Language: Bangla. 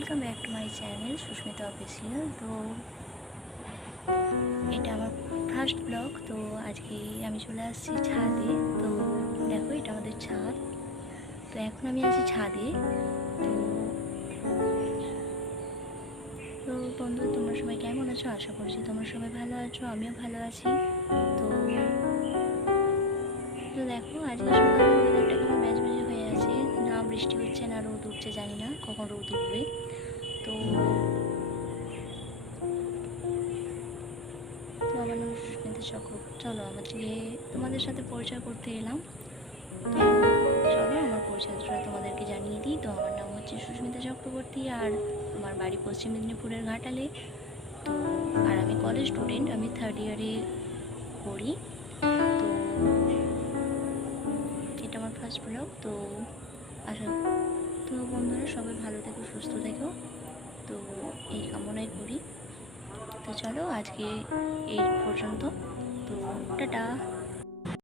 Welcome back to my channel Sushmita official. তো এটা আমার ফার্স্ট ব্লগ। তো আজকে আমি চলে আসছি ছাদে। তো দেখো, এটা আমাদের ছাদ। তো এখন আমি আছি ছাদে। তো তো বন্ধু, তোমরা সবাই কেমন আছো? আশা করছি তোমরা সবাই ভালো আছো, আমিও ভালো আছি। তো তো দেখো, আজকে সকালে ওয়েদারটা কেমন ম্যাজম্যাজে হয়ে আছে। না বৃষ্টি হচ্ছে না রোদ উঠছে, জানি না কখন রোদ উঠবে। তো তো আমার নাম সুস্মিতা চক্রবর্তী। চলো আমাকে তোমাদের সাথে পরিচয় করতে এলাম। তো চলো আমার পরিচয়টা তোমাদেরকে জানিয়ে দিই। তো আমার নাম হচ্ছে সুস্মিতা চক্রবর্তী, আর আমার বাড়ি পশ্চিম মেদিনীপুরের ঘাটালে। তো আর আমি কলেজ স্টুডেন্ট, আমি থার্ড ইয়ারে পড়ি। তো এটা আমার ফার্স্ট ব্লগ। তো আশা তো বন্ধুরা সবাই ভালো থেকো, সুস্থ থেকো, তো এই কামনাই করি। তো চলো আজকে এই পর্যন্ত। তো টাটা।